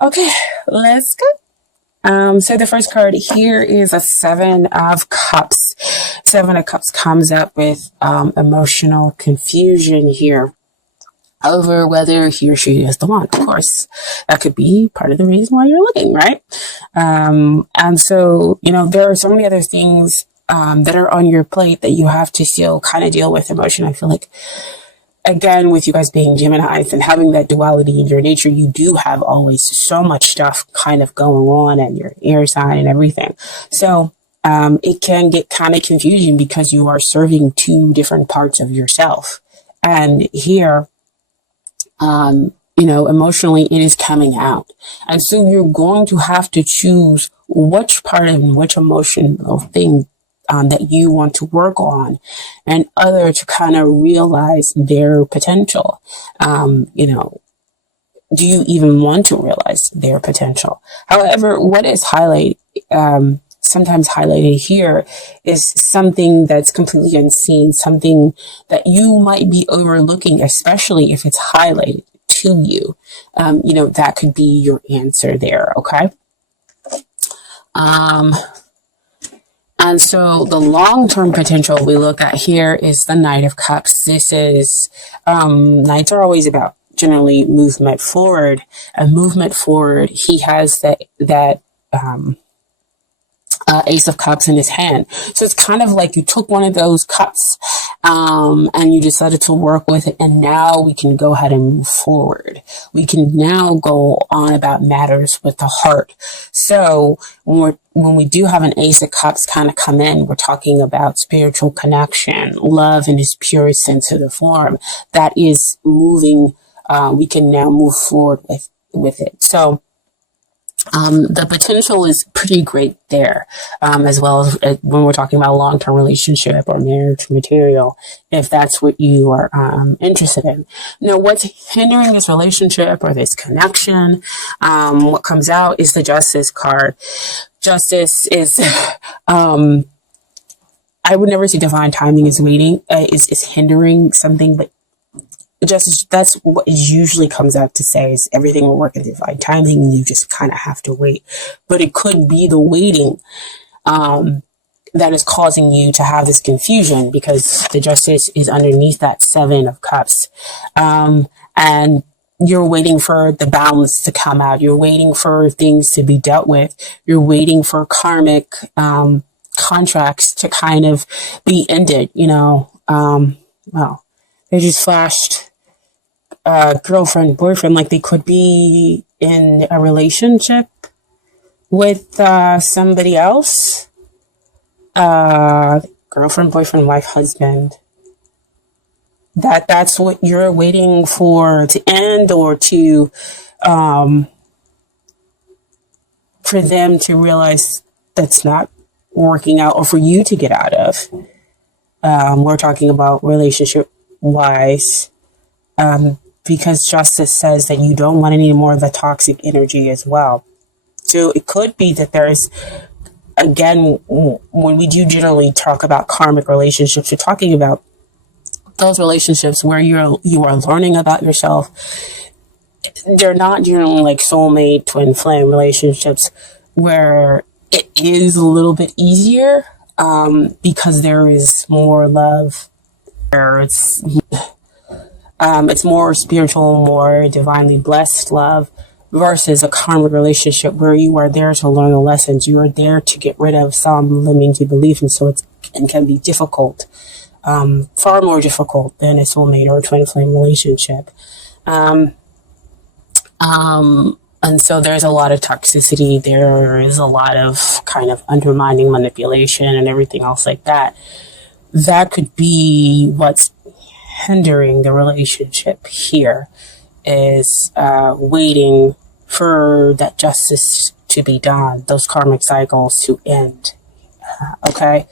Okay, let's go. So the first card here is a Seven of Cups. Seven of Cups comes up with emotional confusion here over whether he or she is the one. Of course, that could be part of the reason why you're looking, right? And so, there are so many other things that are on your plate that you have to still kind of deal with emotion. I feel like, again, with you guys being Geminis and having that duality in your nature, you do have always so much stuff kind of going on and your air sign and everything. So it can get kind of confusing because you are serving two different parts of yourself. And here, emotionally, it is coming out. And so you're going to have to choose which part and which emotional thing that you want to work on, and other to kind of realize their potential. Do you even want to realize their potential? However, what is sometimes highlighted here is something that's completely unseen, something that you might be overlooking, especially if it's highlighted to you. That could be your answer there. Okay. And so the long-term potential we look at here is the Knight of Cups. This is, Knights are always about generally movement forward. And movement forward, he has that Ace of Cups in his hand. So it's kind of like you took one of those cups and you decided to work with it, and now we can go ahead and move forward. We can now go on about matters with the heart. So when we do have an Ace of Cups kind of come in, we're talking about spiritual connection, love in its purest sensitive form. That is moving. We can now move forward with it. So the potential is pretty great there, as well as when we're talking about a long-term relationship or marriage material, if that's what you are interested in. Now, what's hindering this relationship or this connection? What comes out is the Justice card. Justice is, I would never say divine timing is waiting, is hindering something, but Justice, that's what it usually comes out to say, is everything will work in divine timing and you just kind of have to wait. But it could be the waiting that is causing you to have this confusion, because the Justice is underneath that Seven of Cups. And you're waiting for the balance to come out. You're waiting for things to be dealt with. You're waiting for karmic contracts to kind of be ended, Well, they just flashed girlfriend, boyfriend, like they could be in a relationship with somebody else. Girlfriend, boyfriend, wife, husband. That's what you're waiting for to end, or to for them to realize that's not working out, or for you to get out of. We're talking about relationship wise, because Justice says that you don't want any more of the toxic energy as well. So it could be that there's, again, when we do generally talk about karmic relationships, we're talking about those relationships where you are learning about yourself. They're not generally like soulmate, twin flame relationships where it is a little bit easier, because there is more love. It's more spiritual, more divinely blessed love, versus a karmic relationship where you are there to learn the lessons. You are there to get rid of some limiting belief, and so it can be difficult, far more difficult than a soulmate or a twin flame relationship. And so there's a lot of toxicity. There is a lot of kind of undermining, manipulation, and everything else like that. That could be what's hindering the relationship here, is waiting for that justice to be done, those karmic cycles to end. Okay.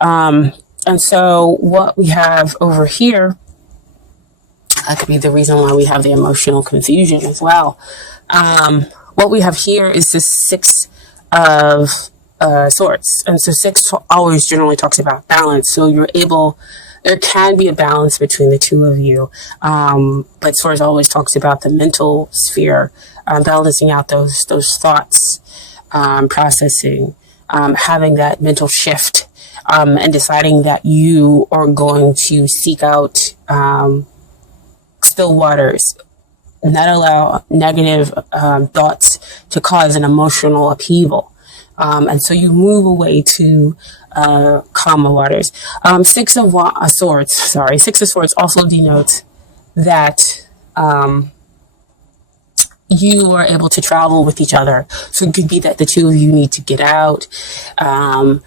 And so what we have over here, that could be the reason why we have the emotional confusion as well. What we have here is the Six of Swords. And so 6 always generally talks about balance. So you're able there can be a balance between the two of you. But Source always talks about the mental sphere, balancing out those thoughts, processing, having that mental shift, and deciding that you are going to seek out still waters, not allow negative thoughts to cause an emotional upheaval. And so you move away to calmer waters. Six of Swords also denotes that you are able to travel with each other. So it could be that the two of you need to get out and,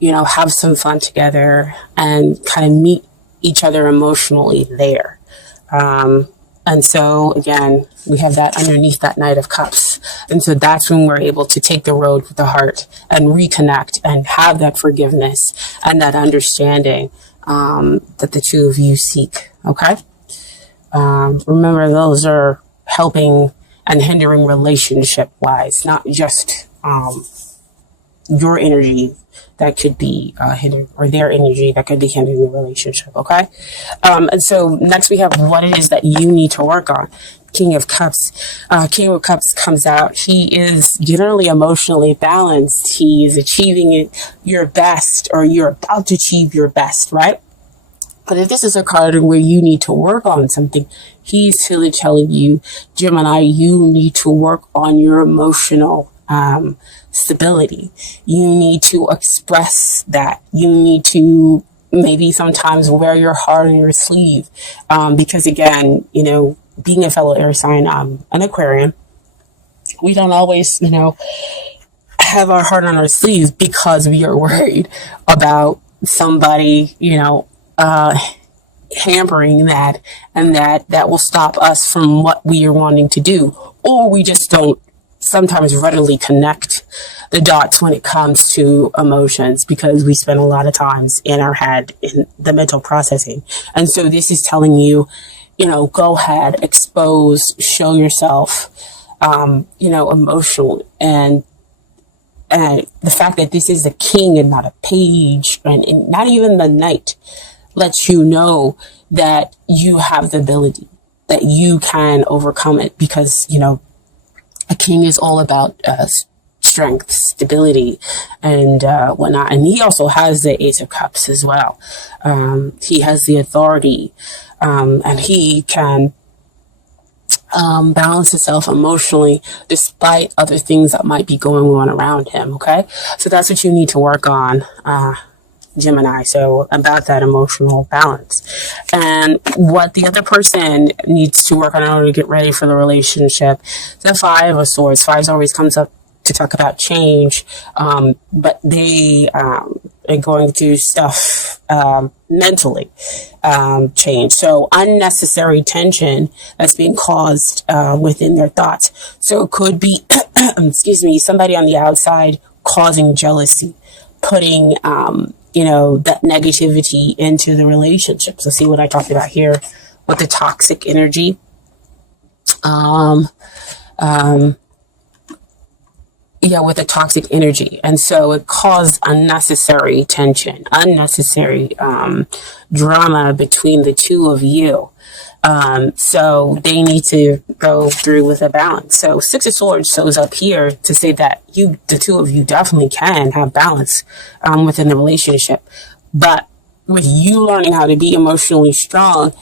have some fun together and kind of meet each other emotionally there. And so, again, we have that underneath that Knight of Cups. And so that's when we're able to take the road with the heart and reconnect and have that forgiveness and that understanding that the two of you seek. Okay? Remember, those are helping and hindering relationship-wise, not just your energy that could be hindering, or their energy that could be hindering the relationship, okay? And so next we have what it is that you need to work on. King of Cups. King of Cups comes out. He is generally emotionally balanced. He is achieving your best, or you're about to achieve your best, right? But if this is a card where you need to work on something, he's really telling you, Gemini, you need to work on your emotional stability. You need to express that. You need to maybe sometimes wear your heart on your sleeve. Because again, being a fellow air sign, an Aquarian, we don't always, have our heart on our sleeves because we are worried about somebody, hampering that, and that will stop us from what we are wanting to do. Or we just don't sometimes readily connect the dots when it comes to emotions, because we spend a lot of times in our head in the mental processing. And so this is telling you, go ahead, expose, show yourself, emotional. And the fact that this is a king and not a page, and not even the knight, lets you know that you have the ability, that you can overcome it, because, a king is all about strength, stability, and whatnot. And he also has the Ace of Cups as well. He has the authority, and he can balance himself emotionally despite other things that might be going on around him. Okay, so that's what you need to work on, Gemini. So about that emotional balance, and what the other person needs to work on in order to get ready for the relationship. The Five of Swords. Fives always comes up to talk about change, but they are going through stuff mentally, change. So unnecessary tension that's being caused within their thoughts. So it could be, somebody on the outside causing jealousy, putting that negativity into the relationship. So see what I talked about here with the toxic energy. With the toxic energy. And so it caused unnecessary tension, unnecessary drama between the two of you. So they need to go through with a balance. So Six of Swords shows up here to say that the two of you definitely can have balance within the relationship. But with you learning how to be emotionally strong,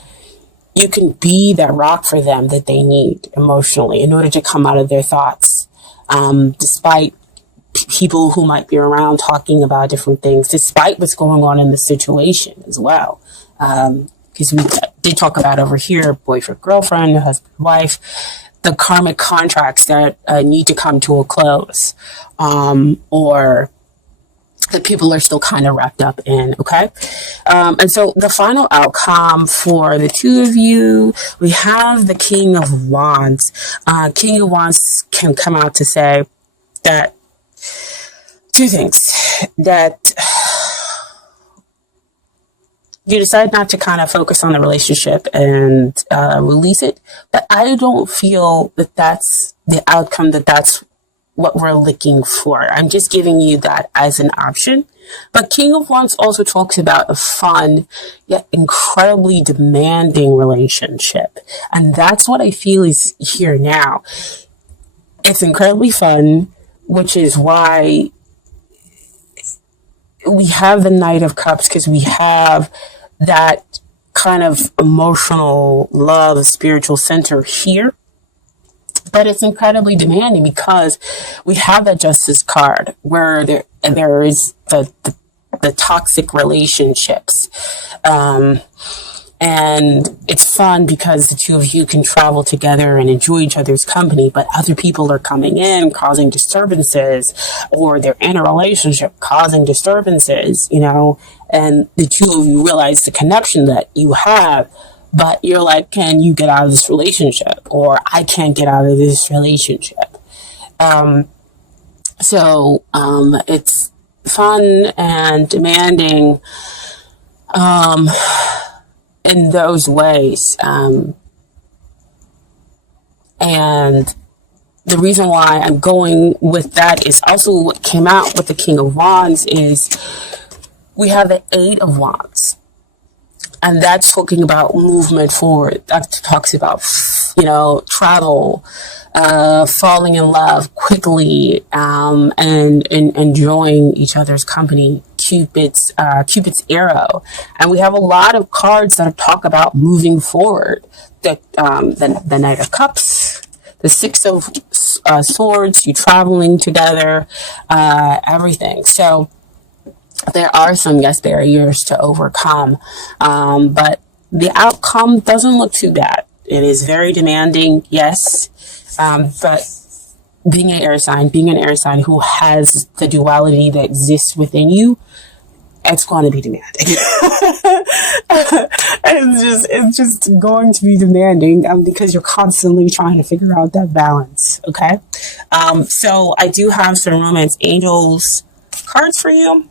you can be that rock for them that they need emotionally in order to come out of their thoughts. Despite people who might be around talking about different things, despite what's going on in the situation as well. Because we did talk about over here, boyfriend, girlfriend, husband, wife, the karmic contracts that need to come to a close, or that people are still kind of wrapped up in, okay? And so the final outcome for the two of you, we have the King of Wands. King of Wands can come out to say that two things, that you decide not to kind of focus on the relationship and release it, but I don't feel that that's the outcome, that's what we're looking for. I'm just giving you that as an option. But King of Wands also talks about a fun yet incredibly demanding relationship. And that's what I feel is here now. It's incredibly fun, which is why we have the Knight of Cups, because we have that kind of emotional love, spiritual center here. But it's incredibly demanding because we have that Justice card where there is the toxic relationships. And it's fun because the two of you can travel together and enjoy each other's company, but other people are coming in causing disturbances, or they're in a relationship causing disturbances, and the two of you realize the connection that you have. But you're like, can you get out of this relationship? Or I can't get out of this relationship. So it's fun and demanding in those ways. And the reason why I'm going with that is also what came out with the King of Wands is we have the Eight of Wands. And that's talking about movement forward. That talks about, travel, falling in love quickly, and enjoying each other's company. Cupid's arrow. And we have a lot of cards that talk about moving forward. The Knight of Cups, the Six of Swords, you traveling together, everything. So there are some, barriers to overcome, but the outcome doesn't look too bad. It is very demanding, yes, but being an air sign who has the duality that exists within you, it's going to be demanding. it's just going to be demanding because you're constantly trying to figure out that balance, okay? So I do have some Romance Angels cards for you.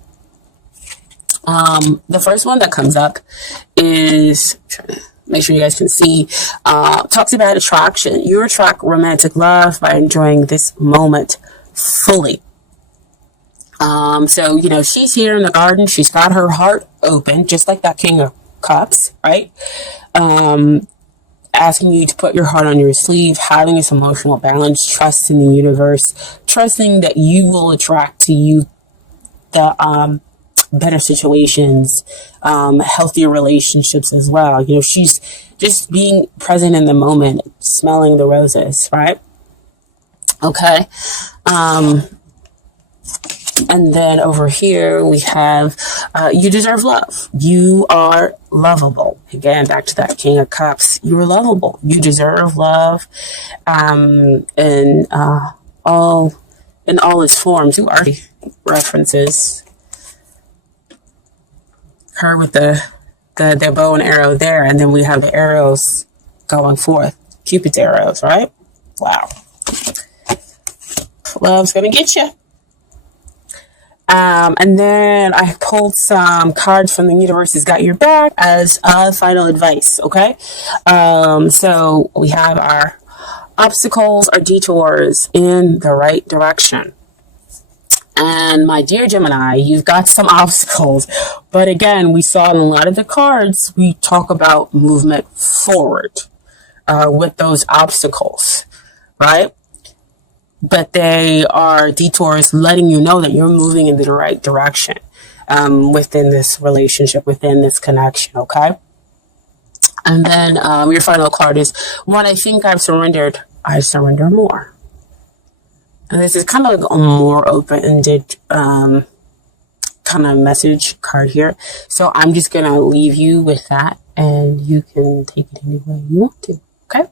The first one that comes up is, make sure you guys can see, talks about attraction. You attract romantic love by enjoying this moment fully. So, she's here in the garden. She's got her heart open, just like that King of Cups, right? Asking you to put your heart on your sleeve, having this emotional balance, trust in the universe, trusting that you will attract to you the, better situations, healthier relationships as well. She's just being present in the moment, smelling the roses, right? Okay. And then over here we have, you deserve love. You are lovable. Again, back to that King of Cups. You are lovable. You deserve love. In all its forms. You already references her with the bow and arrow there, and then we have the arrows going forth. Cupid's arrows, right? Wow. Love's gonna get you. And then I pulled some cards from the universe's got your back as final advice, okay? So we have our obstacles, our detours in the right direction. And my dear Gemini, you've got some obstacles. But again, we saw in a lot of the cards, we talk about movement forward with those obstacles, right? But they are detours letting you know that you're moving in the right direction within this relationship, within this connection, okay? And then your final card is, when I think I've surrendered, I surrender more. And this is kind of like a more open-ended kind of message card here. So I'm just going to leave you with that, and you can take it any way you want to. Okay?